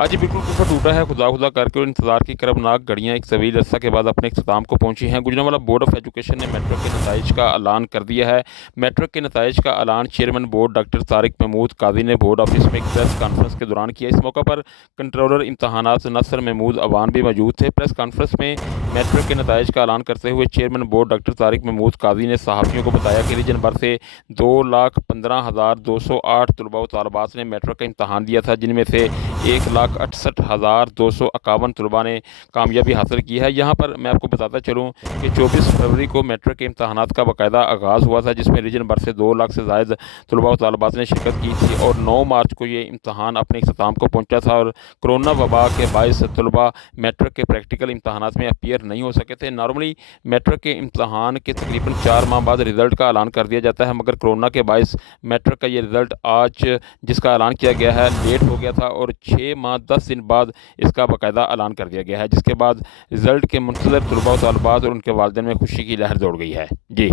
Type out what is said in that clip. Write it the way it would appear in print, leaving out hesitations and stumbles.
आज ही बिल्कुल कुफर टूटा है। खुदा खुदा करके और इंतजार की करबनाक घड़ियां एक तवील अरसा के बाद अपने इख्तिताम को पहुंची हैं। गुजरांवाला बोर्ड ऑफ एजुकेशन ने मेट्रिक के नताइज का ऐलान कर दिया है। मेट्रिक के नताइज का ऐलान chairman board doctor Tariq Mahmood Qazi ने बोर्ड ऑफिस में एक प्रेस कॉन्फ्रेंस के दौरान किया। इस मौका पर कंट्रोलर इम्तहानात नसर महमूद अवान भी मौजूद थे। प्रेस कॉन्फ्रेंस में मेट्रिक के नताइज का ऐलान करते हुए chairman board doctor Tariq Mahmood Qazi ने सहाफ़ियों को बताया कि रीजन भर से 2,15,208 तलबा व तालबात ने मेट्रिक का इम्तहान दिया था, जिनमें से 1,68,251 तलबा ने कामयाबी हासिल की है। यहाँ पर मैं आपको बताता चलूँ कि 24 फरवरी को मेट्रिक के इम्तहानात का बाकायदा आगाज़ हुआ था, जिसमें रीजन भर से 2 लाख से ज़ायद तलबा व तालबात ने शिरकत की थी और 9 मार्च को ये इम्तहान अपने इख्तिताम को पहुँचा था। और कोरोना वबा के बायस तलबा मेट्रिक के प्रैक्टिकल इम्तहानात में अपीयर नहीं हो सके थे। नॉर्मली मेट्रिक के इम्तहान के तकरीबन 4 माह बाद रिज़ल्ट का ऐलान कर दिया जाता है, मगर कोरोना के बायस मेट्रिक का ये रिज़ल्ट आज जिसका ऐलान किया गया है लेट हो गया था और 6 माह 10 दिन बाद इसका बाकायदा ऐलान कर दिया गया है, जिसके बाद रिज़ल्ट के मुंतज़र तलबा व तालिबात और उनके वालिदैन में खुशी की लहर दौड़ गई है। जी।